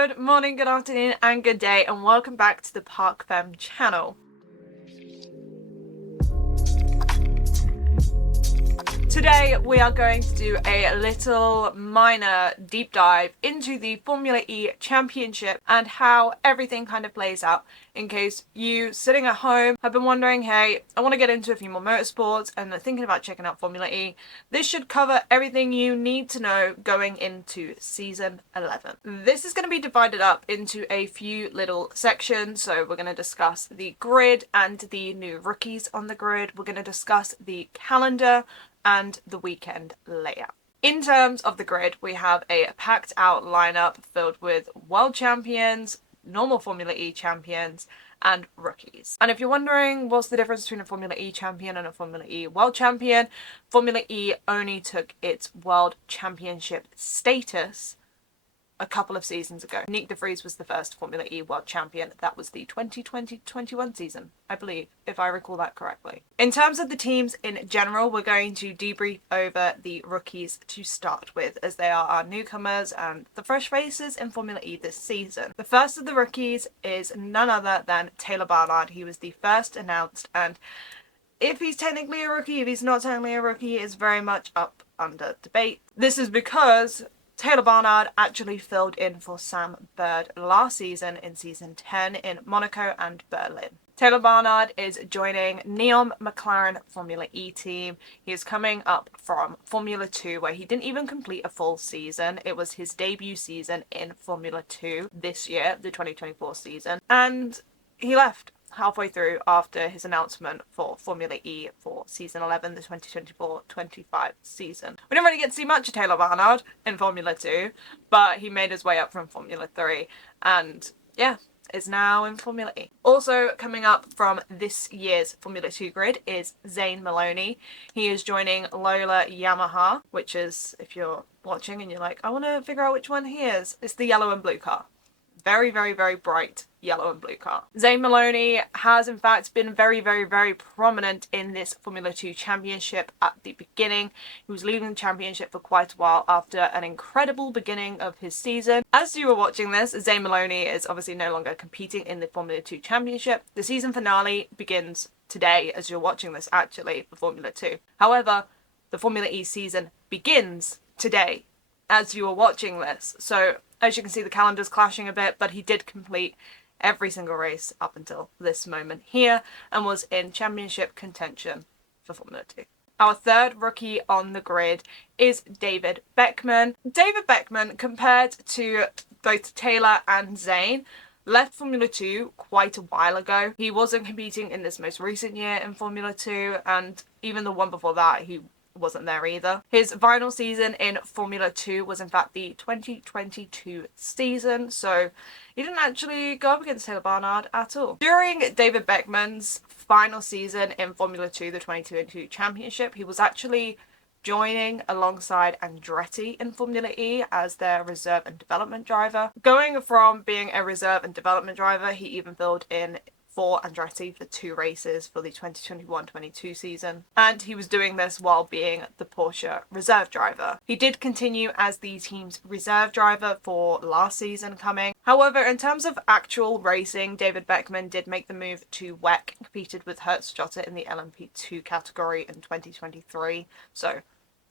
Good morning, good afternoon, and good day, and welcome back to the Park Fem channel. Today we are going to do a little minor deep dive into the Formula E Championship and how everything kind of plays out, in case you sitting at home have been wondering, hey, I want to get into a few more motorsports and are thinking about checking out Formula E. This should cover everything you need to know going into season 11. This is going to be divided up into a few little sections, so we're going to discuss the grid and the new rookies on the grid. We're going to discuss the calendar and the weekend layout. In terms of the grid, we have a packed out lineup filled with world champions, normal Formula E champions, and rookies. And if you're wondering what's the difference between a Formula E champion and a Formula E world champion, Formula E only took its world championship status a couple of seasons ago. Nick de Vries was the first Formula E world champion. That was the 2020-21 season, I believe, if I recall that correctly. In terms of the teams in general, we're going to debrief over the rookies to start with, as they are our newcomers and the fresh faces in Formula E this season. The first of the rookies is none other than Taylor Barnard. He was the first announced, and if he's technically a rookie, if he's not technically a rookie, is very much up under debate. This is because Taylor Barnard actually filled in for Sam Bird last season in season 10 in Monaco and Berlin. Taylor Barnard is joining Neom McLaren Formula E team. He is coming up from Formula 2, where he didn't even complete a full season. It was his debut season in Formula 2 this year, the 2024 season, and he left halfway through after his announcement for Formula E for season 11, the 2024-25 season. We didn't really get to see much of Taylor Barnard in Formula 2, but he made his way up from Formula 3 and, yeah, is now in Formula E. Also coming up from this year's Formula 2 grid is Zane Maloney. He is joining Lola Yamaha, which is, if you're watching and you're like, I want to figure out which one he is, it's the yellow and blue car. Very, very, very bright yellow and blue car. Zane Maloney has in fact been very, very, very prominent in this Formula 2 championship at the beginning. He was leading the championship for quite a while after an incredible beginning of his season. As you were watching this, Zane Maloney is obviously no longer competing in the Formula 2 championship. The season finale begins today as you're watching this, actually, for Formula 2. However, the Formula E season begins today as you are watching this. So as you can see, the calendar's clashing a bit, but he did complete every single race up until this moment here and was in championship contention for Formula 2. Our third rookie on the grid is David Beckman. David Beckman, compared to both Taylor and Zane, left Formula 2 quite a while ago. He wasn't competing in this most recent year in Formula 2, and even the one before that, he wasn't there either. His final season in Formula 2 was in fact the 2022 season, so he didn't actually go up against Taylor Barnard at all. During David Beckman's final season in Formula 2, the 2022 championship, he was actually joining alongside Andretti in Formula E as their reserve and development driver. Going from being a reserve and development driver, he even filled in for Andretti for 2 races for the 2021-22 season, and he was doing this while being the Porsche reserve driver. He did continue as the team's reserve driver for last season coming. However, in terms of actual racing, David Beckman did make the move to WEC, competed with Hertz-Jotta in the LMP2 category in 2023, so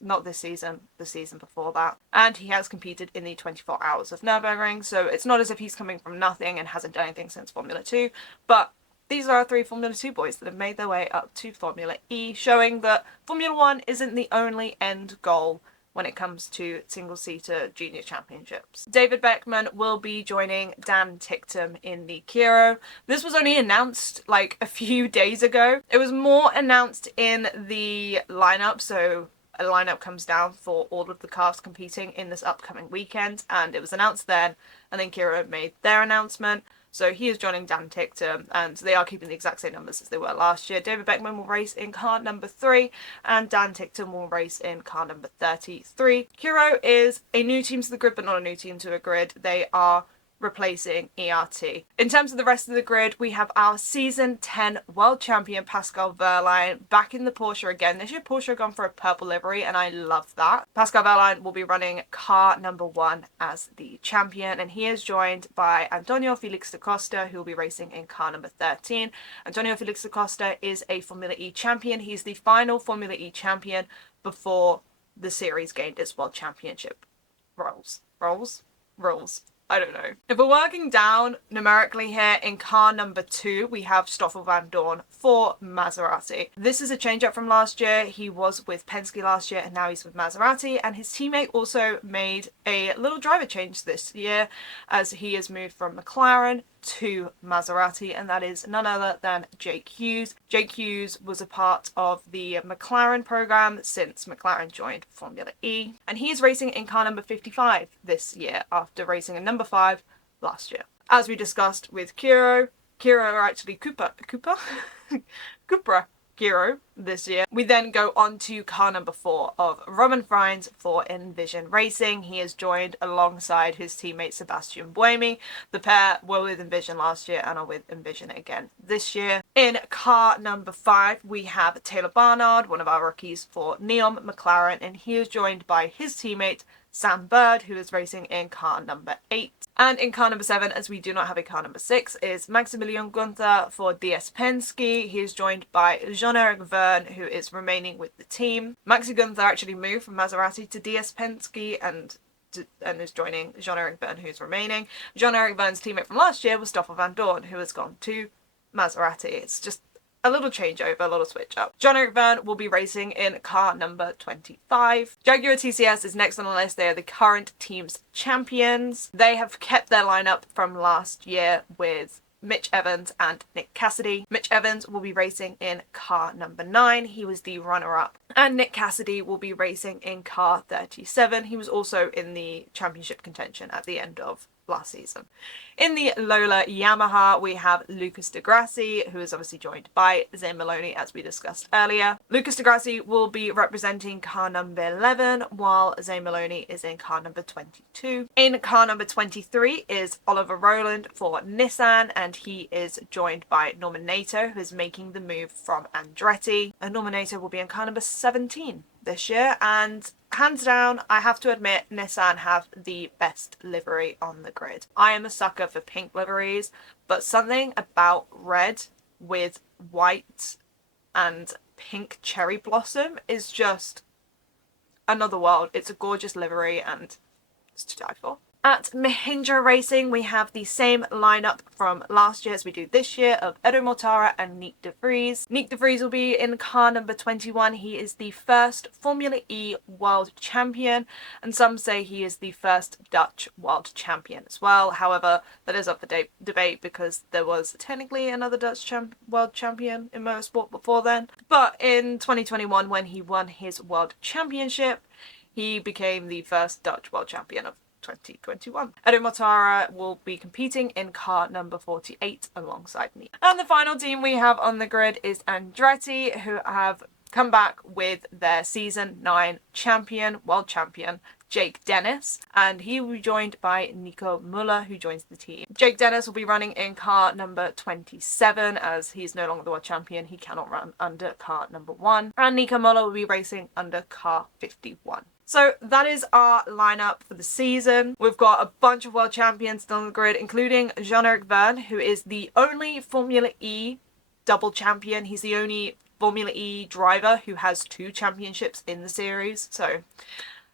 not this season, the season before that. And he has competed in the 24 Hours of Nürburgring, so it's not as if he's coming from nothing and hasn't done anything since Formula 2, but these are our 3 Formula 2 boys that have made their way up to Formula E, showing that Formula 1 isn't the only end goal when it comes to single-seater junior championships. David Beckman will be joining Dan Ticktum in the Kiro. This was only announced like a few days ago. It was more announced in the lineup, so a lineup comes down for all of the cars competing in this upcoming weekend, and it was announced then, and then Kiro made their announcement. So he is joining Dan Ticktum, and they are keeping the exact same numbers as they were last year. David Beckman will race in car number 3, and Dan Ticktum will race in car number 33. Kiro is a new team to the grid, but not a new team to a grid. They are replacing ERT. In terms of the rest of the grid, we have our season 10 world champion Pascal Wehrlein back in the Porsche again. This year Porsche have gone for a purple livery and I love that. Pascal Wehrlein will be running car number 1 as the champion, and he is joined by Antonio Felix da Costa, who will be racing in car number 13. Antonio Felix da Costa is a Formula E champion. He's the final Formula E champion before the series gained its world championship roles. I don't know. If we're working down numerically here, in car number 2, we have Stoffel van Dorn for Maserati. This is a change up from last year. He was with Penske last year and now he's with Maserati, and his teammate also made a little driver change this year as he has moved from McLaren to Maserati, and that is none other than Jake Hughes. Jake Hughes was a part of the McLaren program since McLaren joined Formula E, and he's racing in car number 55 this year after racing in number 5 last year. As we discussed with Kiro, or actually Cupra Kiro this year. We then go on to car number 4 of Roman Freins for Envision Racing. He is joined alongside his teammate Sebastian Buemi. The pair were with Envision last year and are with Envision again this year. In car number 5, we have Taylor Barnard, one of our rookies for Neom McLaren, and he is joined by his teammate Sam Bird, who is racing in car number 8. And in car number 7, as we do not have a car number 6, is Maximilian Gunther for DS Penske. He is joined by Jean-Eric Verne, who is remaining with the team. Maxi Gunther actually moved from Maserati to DS Penske and is joining Jean-Eric Verne, who's remaining. Jean-Eric Verne's teammate from last year was Stoffel van Dorn, who has gone to Maserati. It's just a little changeover, a little switch up. Jean-Eric Verne will be racing in car number 25. Jaguar TCS is next on the list. They are the current team's champions. They have kept their lineup from last year with Mitch Evans and Nick Cassidy. Mitch Evans will be racing in car number 9. He was the runner-up. And Nick Cassidy will be racing in car 37. He was also in the championship contention at the end of last season. In the Lola Yamaha, we have Lucas Di Grassi, who is obviously joined by Zane Maloney, as we discussed earlier. Lucas Di Grassi will be representing car number 11, while Zane Maloney is in car number 22. In car number 23 is Oliver Rowland for Nissan, and he is joined by Norman Nato, who is making the move from Andretti. And Norman Nato will be in car number 17 this year, and hands down, I have to admit, Nissan have the best livery on the grid. I am a sucker for pink liveries, but something about red with white and pink cherry blossom is just another world. It's a gorgeous livery and it's to die for. At Mahindra Racing, we have the same lineup from last year as we do this year of Edo Mortara and Nick de Vries. Nick de Vries will be in car number 21. He is the first Formula E world champion, and some say he is the first Dutch world champion as well. However, that is up for debate because there was technically another Dutch world champion in motorsport before then. But in 2021, when he won his world championship, he became the first Dutch world champion of 2021. Edo Mortara will be competing in car number 48 alongside me. And the final team we have on the grid is Andretti, who have come back with their season 9 champion, world champion, Jake Dennis, and he will be joined by Nico Muller, who joins the team. Jake Dennis will be running in car number 27, as he's no longer the world champion. He cannot run under car number 1. And Nico Muller will be racing under car 51. So that is our lineup for the season. We've got a bunch of world champions on the grid, including Jean-Eric Verne, who is the only Formula E double champion. He's the only Formula E driver who has 2 championships in the series. So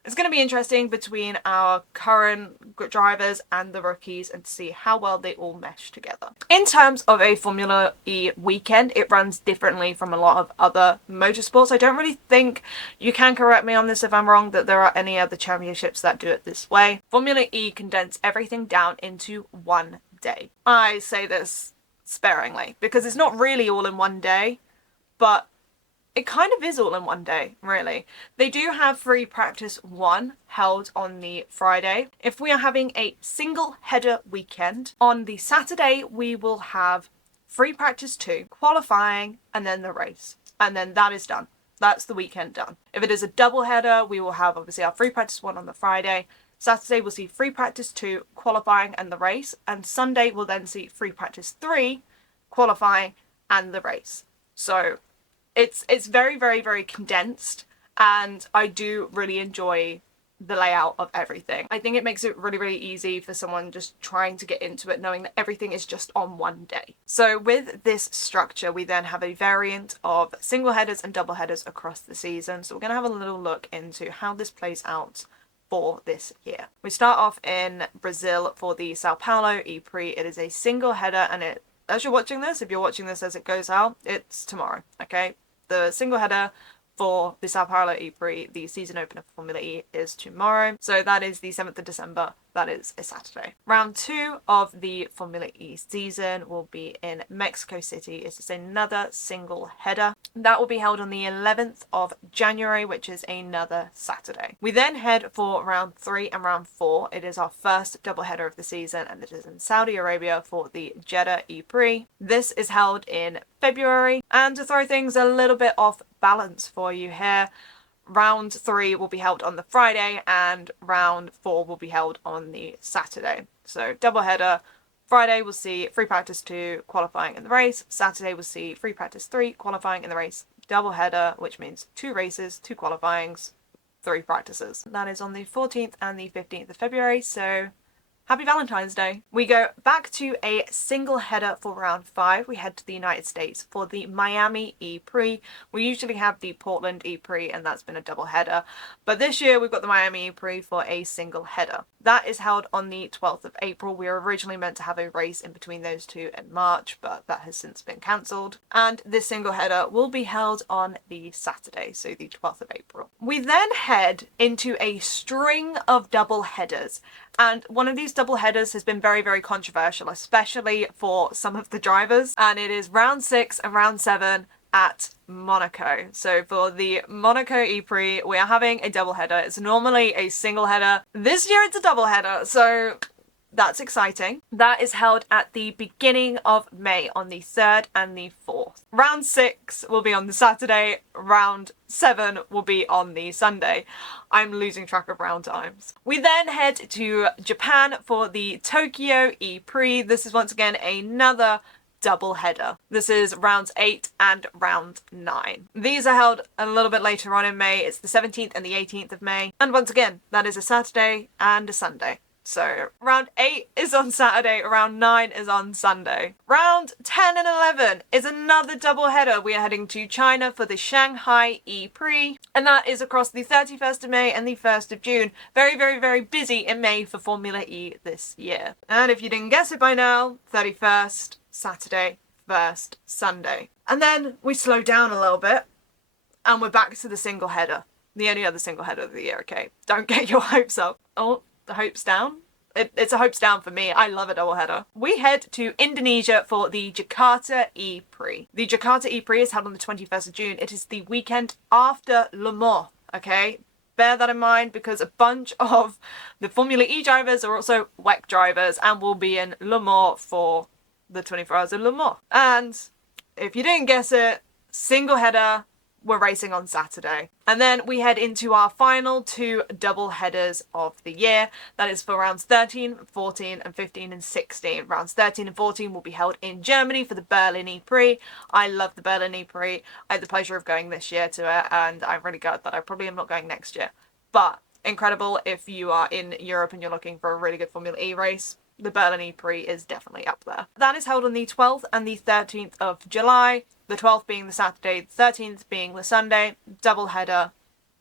it's going to be interesting between our current drivers and the rookies and to see how well they all mesh together. In terms of a Formula E weekend, it runs differently from a lot of other motorsports. I don't really think, you can correct me on this if I'm wrong, that there are any other championships that do it this way. Formula E condense everything down into one day. I say this sparingly because it's not really all in one day, but it kind of is all in one day, really. They do have free practice 1 held on the Friday. If we are having a single header weekend, on the Saturday we will have free practice 2, qualifying, and then the race. And then that is done. That's the weekend done. If it is a double header, we will have obviously our free practice 1 on the Friday, Saturday will see free practice 2, qualifying and the race, and Sunday will then see free practice 3, qualifying and the race. So it's very, very, very condensed, and I do really enjoy the layout of everything. I think it makes it really, really easy for someone just trying to get into it, knowing that everything is just on one day. So with this structure, we then have a variant of single headers and double headers across the season. So we're going to have a little look into how this plays out for this year. We start off in Brazil for the Sao Paulo E-Prix. It is a single header, and as you're watching this, if you're watching this as it goes out, it's tomorrow, okay? The single header for the Sao Paulo E-Prix, the season opener for Formula E, is tomorrow. So that is the 7th of December. That is a Saturday. Round 2 of the Formula E season will be in Mexico City. It's just another single header. That will be held on the 11th of January, which is another Saturday. We then head for round 3 and round 4. It is our first double header of the season, and it is in Saudi Arabia for the Jeddah E-Prix. This is held in February, and to throw things a little bit off balance for you here, round 3 will be held on the Friday and round 4 will be held on the Saturday. So double header. Friday we'll see free practice 2, qualifying in the race. Saturday we'll see free practice 3, qualifying in the race. Double header, which means 2 races, 2 qualifyings, 3 practices. That is on the 14th and the 15th of February, so happy Valentine's Day. We go back to a single header for round 5. We head to the United States for the Miami E-Prix. We usually have the Portland E-Prix, and that's been a double header. But this year we've got the Miami E-Prix for a single header. That is held on the 12th of April. We were originally meant to have a race in between those two in March, but that has since been cancelled. And this single header will be held on the Saturday, so the 12th of April. We then head into a string of double headers. And one of these double headers has been very, very controversial, especially for some of the drivers. And it is round 6 and round 7 at Monaco. So for the Monaco E-Prix, we are having a double header. It's normally a single header. This year it's a double header, so that's exciting. That is held at the beginning of May on the 3rd and the 4th. Round 6 will be on the Saturday. Round 7 will be on the Sunday. I'm losing track of round times. We then head to Japan for the Tokyo E-Prix. This is once again another double header. This is rounds 8 and round 9. These are held a little bit later on in May. It's the 17th and the 18th of May. And once again, that is a Saturday and a Sunday. So round 8 is on Saturday, round 9 is on Sunday. Round 10 and 11 is another double header. We are heading to China for the Shanghai E-Prix, and that is across the 31st of May and the 1st of June. Very, very, very busy in May for Formula E this year. And if you didn't guess it by now, 31st, Saturday, 1st, Sunday. And then we slow down a little bit, and we're back to the single header. The only other single header of the year, okay? Don't get your hopes up. Oh, the hopes down? It's a hopes down for me. I love a doubleheader. We head to Indonesia for the Jakarta E-Prix. The Jakarta E-Prix is held on the 21st of June. It is the weekend after Le Mans, okay? Bear that in mind because a bunch of the Formula E drivers are also WEC drivers and will be in Le Mans for the 24 Hours of Le Mans. And if you didn't guess it, single header, we're racing on Saturday. And then we head into our final 2 double headers of the year. That is for rounds 13, 14 and 15 and 16. Rounds 13 and 14 will be held in Germany for the Berlin E-Prix. I love the Berlin E-Prix. I had the pleasure of going this year to it, and I'm really glad that I probably am not going next year. But incredible if you are in Europe and you're looking for a really good Formula E race. The Berlin E-Prix is definitely up there. That is held on the 12th and the 13th of July. The 12th being the Saturday, the 13th being the Sunday. Double header,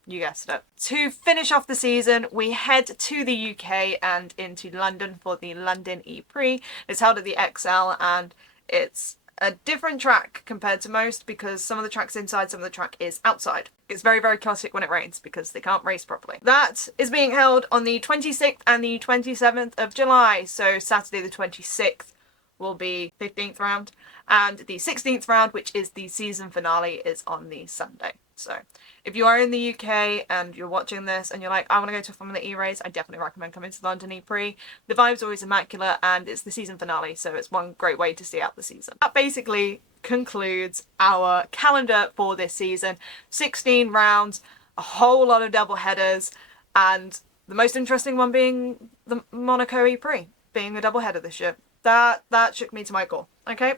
you guessed it. To finish off the season, we head to the UK and into London for the London E-Prix. It's held at the XL, and it's a different track compared to most because some of the track's inside, some of the track is outside. It's very, very chaotic when it rains because they can't race properly. That is being held on the 26th and the 27th of July. So Saturday the 26th will be 15th round, and the 16th round, which is the season finale, is on the Sunday. So if you are in the UK and you're watching this and you're like, I want to go to a Formula E race, I definitely recommend coming to the London E-Prix. The vibe's always immaculate, and it's the season finale, so it's one great way to see out the season. That basically concludes our calendar for this season. 16 rounds, a whole lot of double headers, and The most interesting one being the Monaco E-Prix, being a doubleheader this year. That shook me to my core, okay?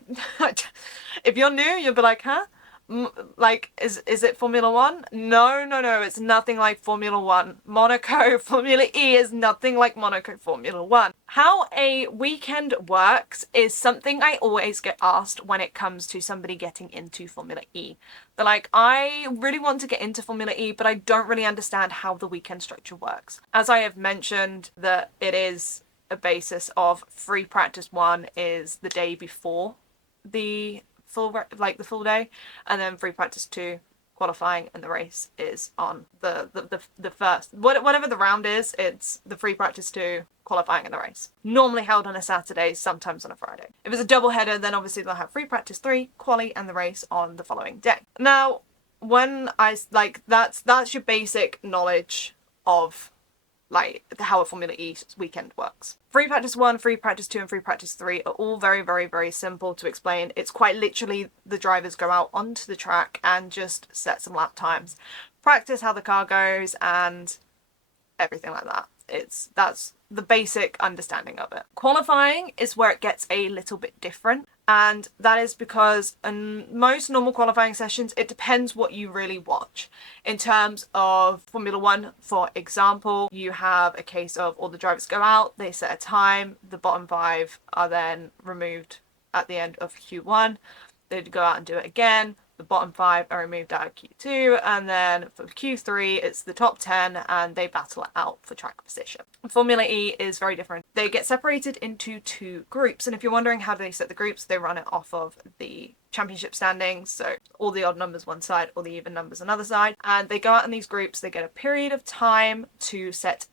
If you're new, you'll be like, huh? Like, is it Formula 1? No, it's nothing like Formula 1. Monaco Formula E is nothing like Monaco Formula 1. How a weekend works is something I always get asked when it comes to somebody getting into Formula E. They're like, I really want to get into Formula E, but I don't really understand how the weekend structure works. As I have mentioned, that it is a basis of free practice 1 is the day before the full day, and then free practice 2, qualifying, and the race is on the first, whatever the round is. It's the free practice 2, qualifying, and the race, normally held on a Saturday, sometimes on a Friday. If it's a double header, then obviously they'll have free practice 3, quali, and the race on the following day. Now, when I that's your basic knowledge of like how a Formula E weekend works. Free practice 1, free practice 2, and free practice 3 are all very, very, very simple to explain. It's quite literally the drivers go out onto the track and just set some lap times, practice how the car goes, and everything like that. That's the basic understanding of it. Qualifying is where it gets a little bit different, and that is because in most normal qualifying sessions, it depends what you really watch. In terms of Formula 1, for example, you have a case of all the drivers go out, they set a time, the bottom 5 are then removed at the end of Q1, they'd go out and do it again. The bottom 5 are removed out of Q2, and then for Q3 it's the top 10 and they battle it out for track position. Formula E is very different. They get separated into 2 groups, and if you're wondering how do they set the groups, they run it off of the championship standings, so all the odd numbers one side, all the even numbers another side, and they go out in these groups. They get a period of time to set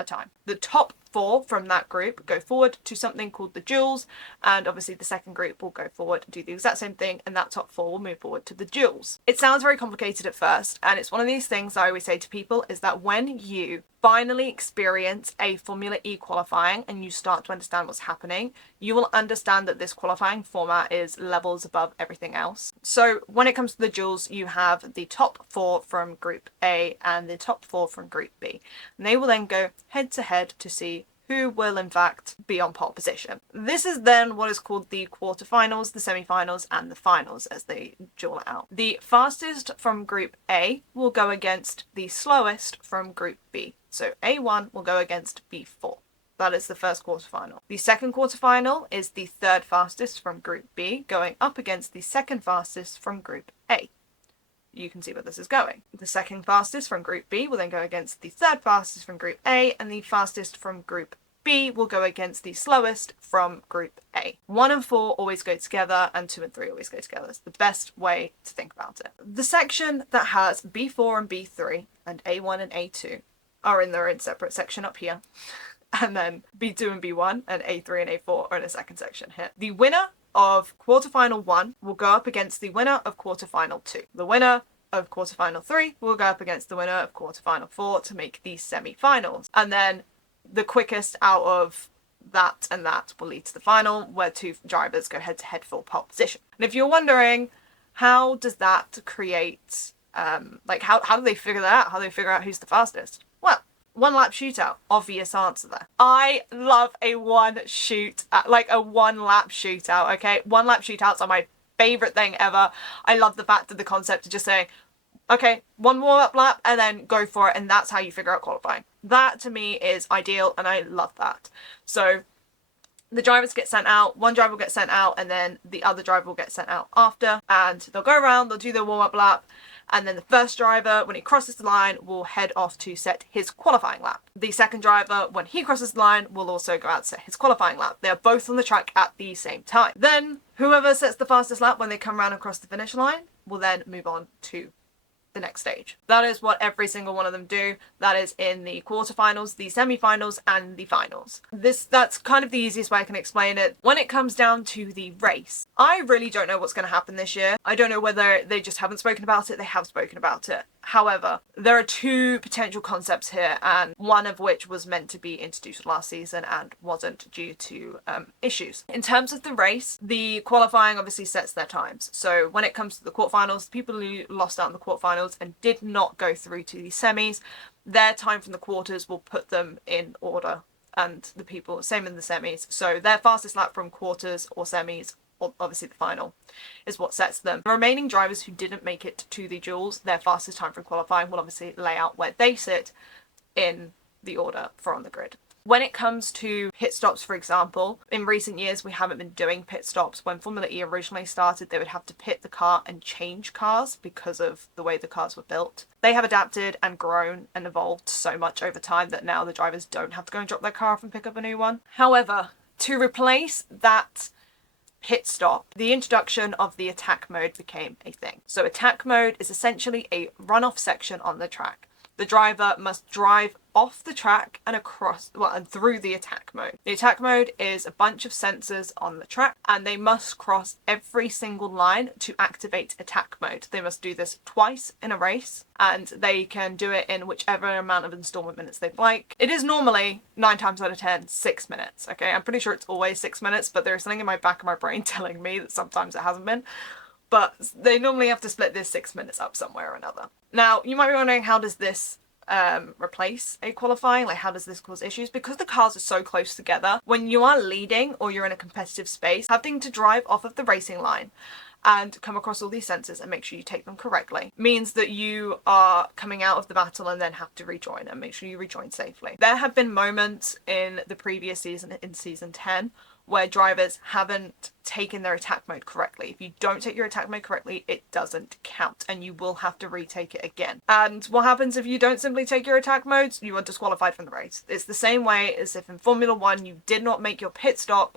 a time. The top 4 from that group go forward to something called the duels, and obviously the second group will go forward and do the exact same thing, and that top 4 will move forward to the duels. It sounds very complicated at first, and it's one of these things I always say to people is that when you finally experience a Formula E qualifying and you start to understand what's happening, you will understand that this qualifying format is levels above everything else. So when it comes to the duels, you have the top 4 from Group A and the top 4 from Group B, and they will then go head to head to see who will in fact be on pole position. This is then what is called the quarterfinals, the semi-finals, and the finals as they duel it out. The fastest from Group A will go against the slowest from Group B. So A1 will go against B4. That is the first quarterfinal. The second quarterfinal is the third fastest from Group B going up against the second fastest from Group A. You can see where this is going. The second fastest from Group B will then go against the third fastest from Group A, and the fastest from Group B will go against the slowest from Group A. 1 and 4 always go together, and 2 and 3 always go together. It's the best way to think about it. The section that has B4 and B3 and A1 and A2 are in their own separate section up here. And then B2 and B1 and A3 and A4 are in a second section here. The winner of quarterfinal 1 will go up against the winner of quarterfinal 2. The winner of quarterfinal 3 will go up against the winner of quarterfinal 4 to make the semi-finals. And then the quickest out of that and that will lead to the final, where 2 drivers go head to head for pole position. And if you're wondering, how does that create, how do they figure that out? How do they figure out who's the fastest? Well, 1 lap shootout, obvious answer there. I love a 1 lap shootout, okay? 1 lap shootouts are my favourite thing ever. I love the fact of the concept of just saying, okay, 1 warm-up lap and then go for it, and that's how you figure out qualifying. That to me is ideal, and I love that. So the drivers get sent out, 1 driver will get sent out, and then the other driver will get sent out after, and they'll go around, they'll do their warm-up lap, and then the first driver, when he crosses the line, will head off to set his qualifying lap. The second driver, when he crosses the line, will also go out to set his qualifying lap. They are both on the track at the same time. Then, whoever sets the fastest lap when they come around across the finish line will then move on to the next stage. That is what every single one of them do. That is in the quarterfinals, the semi-finals, and the finals. That's kind of the easiest way I can explain it. When it comes down to the race, I really don't know what's going to happen this year. I don't know whether they just haven't spoken about it. They have spoken about it. However, there are 2 potential concepts here, and one of which was meant to be introduced last season and wasn't due to issues. In terms of the race, the qualifying obviously sets their times. So when it comes to the quarterfinals, people who lost out in the quarterfinals and did not go through to the semis, their time from the quarters will put them in order, and the people, same in the semis. So their fastest lap from quarters or semis, or obviously the final, is what sets them. The remaining drivers who didn't make it to the duels, their fastest time from qualifying will obviously lay out where they sit in the order for on the grid. When it comes to pit stops, for example, in recent years we haven't been doing pit stops. When Formula E originally started, they would have to pit the car and change cars because of the way the cars were built. They have adapted and grown and evolved so much over time that now the drivers don't have to go and drop their car off and pick up a new one. However, to replace that pit stop, the introduction of the attack mode became a thing. So attack mode is essentially a runoff section on the track. The driver must drive off the track and across, and through the attack mode. The attack mode is a bunch of sensors on the track, and they must cross every single line to activate attack mode. They must do this twice in a race, and they can do it in whichever amount of installment minutes they'd like. It is normally 9 times out of 10, 6 minutes, okay? I'm pretty sure it's always 6 minutes, but there's something in my back of my brain telling me that sometimes it hasn't been. But they normally have to split this 6 minutes up somewhere or another. Now, you might be wondering, how does this replace a qualifying? Like, how does this cause issues? Because the cars are so close together, when you are leading or you're in a competitive space, having to drive off of the racing line and come across all these sensors and make sure you take them correctly means that you are coming out of the battle and then have to rejoin, and make sure you rejoin safely. There have been moments in the previous season, in season 10, where drivers haven't taken their attack mode correctly. If you don't take your attack mode correctly, it doesn't count, and you will have to retake it again. And what happens if you don't simply take your attack modes? You are disqualified from the race. It's the same way as if in Formula 1 you did not make your pit stop,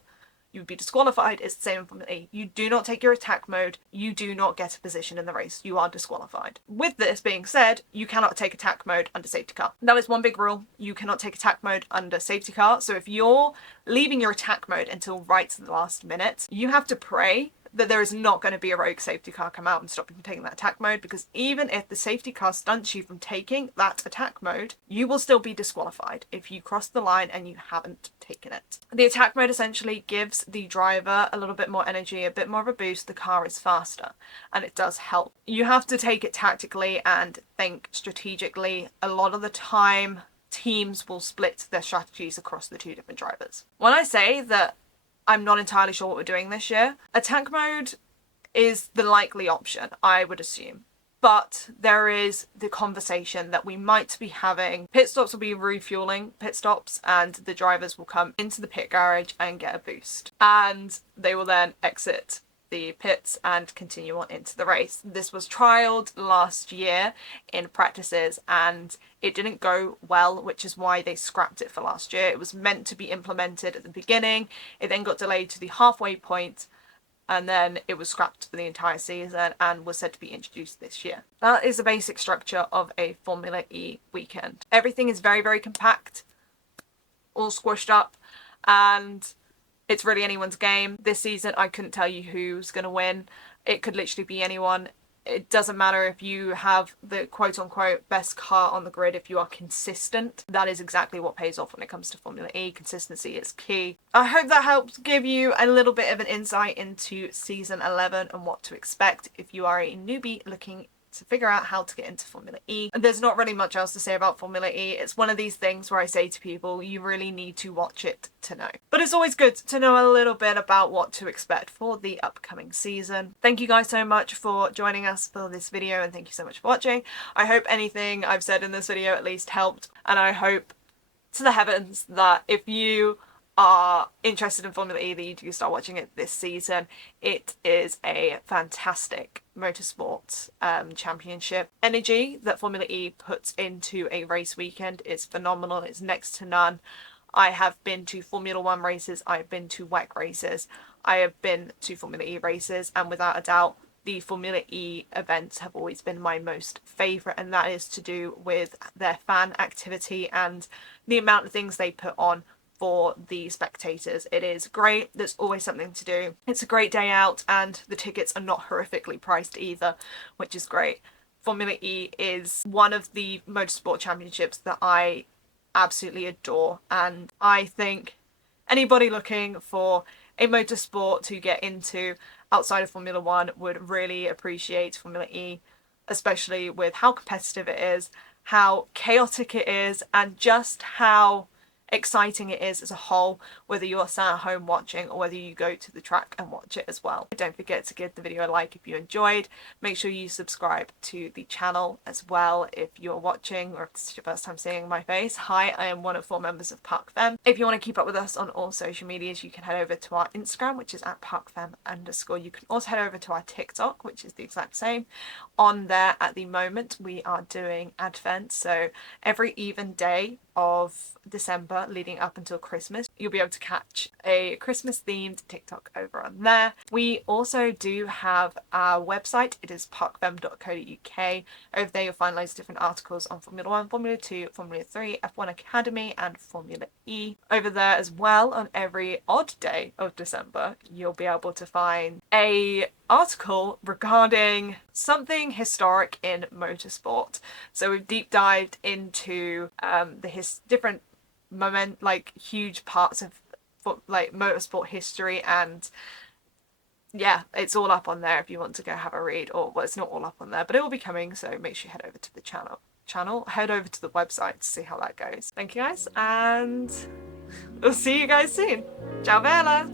you would be disqualified. It's the same in Formula E. You do not take your attack mode, you do not get a position in the race. You are disqualified. With this being said, you cannot take attack mode under safety car. That is one big rule. You cannot take attack mode under safety car. So if you're leaving your attack mode until right to the last minute, you have to pray that there is not going to be a rogue safety car come out and stop you from taking that attack mode, because even if the safety car stunts you from taking that attack mode, you will still be disqualified if you cross the line and you haven't taken it. The attack mode essentially gives the driver a little bit more energy, a bit more of a boost. The car is faster, and it does help. You have to take it tactically and think strategically. A lot of the time, teams will split their strategies across the two different drivers. When I say that I'm not entirely sure what we're doing this year, attack mode is the likely option, I would assume. But there is the conversation that we might be having. Pit stops will be refueling pit stops, and the drivers will come into the pit garage and get a boost. And they will then exit the pits and continue on into the race. This was trialled last year in practices and it didn't go well, which is why they scrapped it for last year. It was meant to be implemented at the beginning. It then got delayed to the halfway point, and then it was scrapped for the entire season and was said to be introduced this year. That is the basic structure of a Formula E weekend. Everything is very, very compact, all squished up, and it's really anyone's game. This season, I couldn't tell you who's going to win. It could literally be anyone. It doesn't matter if you have the quote-unquote best car on the grid. If you are consistent, that is exactly what pays off when it comes to Formula E. Consistency is key. I hope that helps give you a little bit of an insight into Season 11 and what to expect if you are a newbie looking to figure out how to get into Formula E. And there's not really much else to say about Formula E. It's one of these things where I say to people, you really need to watch it to know. But it's always good to know a little bit about what to expect for the upcoming season. Thank you guys so much for joining us for this video, and thank you so much for watching. I hope anything I've said in this video at least helped, and I hope to the heavens that if you are interested in Formula E, that you do start watching it this season. It is a fantastic motorsports championship. Energy that Formula E puts into a race weekend is phenomenal. It's next to none. I have been to Formula 1 races, I've been to WEC races, I have been to Formula E races, and without a doubt the Formula E events have always been my most favourite, and that is to do with their fan activity and the amount of things they put on for the spectators. It is great. There's always something to do. It's a great day out, and the tickets are not horrifically priced either, which is great. Formula E is one of the motorsport championships that I absolutely adore, and I think anybody looking for a motorsport to get into outside of Formula 1 would really appreciate Formula E, especially with how competitive it is, how chaotic it is, and just how exciting it is as a whole, whether you're sat at home watching or whether you go to the track and watch it as well. Don't forget to give the video a like if you enjoyed. Make sure you subscribe to the channel as well if you're watching or if this is your first time seeing my face. Hi, I am one of 4 members of ParkFem. If you want to keep up with us on all social medias, you can head over to our Instagram, which is at ParkFem_. You can also head over to our TikTok, which is the exact same. On there at the moment we are doing Advent, so every even day of December leading up until Christmas you'll be able to catch a Christmas themed TikTok over on there. We also do have our website. It is parkfem.co.uk. Over there you'll find loads of different articles on Formula 1, Formula 2, Formula 3, F1 Academy and Formula E. Over there as well, on every odd day of December you'll be able to find a article regarding something historic in motorsport. So we've deep dived into different huge parts of motorsport history, and yeah, it's all up on there if you want to go have a read. Or well, it's not all up on there, but it will be coming, so make sure you head over to the head over to the website to see how that goes. Thank you guys, and we'll see you guys soon. Ciao bella!